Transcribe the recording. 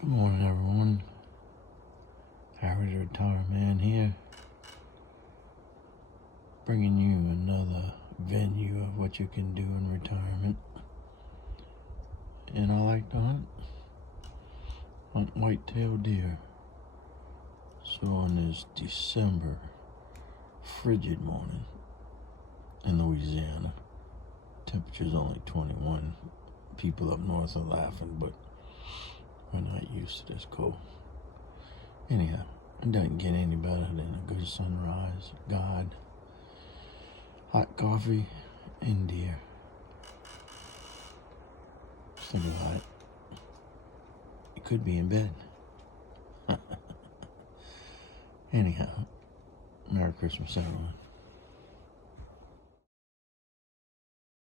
Good morning, everyone. Harry's Retired Man here, bringing you another venue of what you can do in retirement. And I like to hunt white-tailed deer. So on this December frigid morning in Louisiana, temperature's only 21. People up north are laughing, but we're not used to this cold. Anyhow, it doesn't get any better than a good sunrise, God, hot coffee, and deer. Just think about it. You could be in bed. Anyhow, Merry Christmas, everyone.